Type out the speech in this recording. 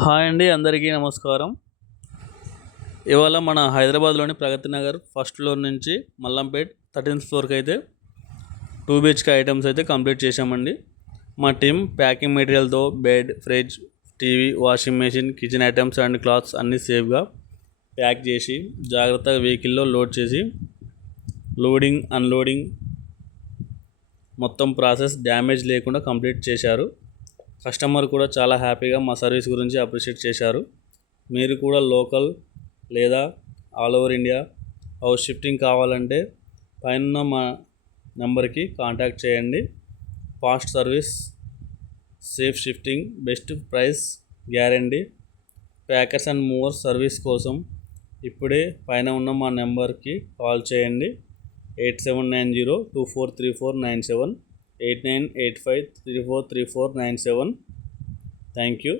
Hi అండి, అందరికీ నమస్కారం. ఇవాళ మన హైదరాబాద్లోని ప్రగతి నగర్ ఫస్ట్ ఫ్లోర్ నుంచి మల్లంపేట్ 13th ఫ్లోర్కి అయితే 2 BHK ఐటమ్స్ అయితే కంప్లీట్ చేసామండి. మా టీం ప్యాకింగ్ మెటీరియల్తో bed, fridge, TV, washing machine, kitchen items and clothes అన్నీ సేఫ్గా ప్యాక్ చేసి జాగ్రత్తగా వెహికల్లో లోడ్ చేసి లోడింగ్, అన్లోడింగ్ మొత్తం ప్రాసెస్ డ్యామేజ్ లేకుండా కంప్లీట్ చేశారు. కస్టమర్ కూడా చాలా హ్యాపీగా మా సర్వీస్ గురించి అప్రిషియేట్ చేశారు. మీరు కూడా లోకల్ లేదా all over India house shifting కావాలంటే పైన మా నెంబర్కి కాంటాక్ట్ చేయండి. Fast service, safe shifting, best price guarantee. Packers and movers service కోసం ఇప్పుడే పైన ఉన్న మా నెంబర్కి కాల్ చేయండి. 8790243497, 8985343497. Thank you.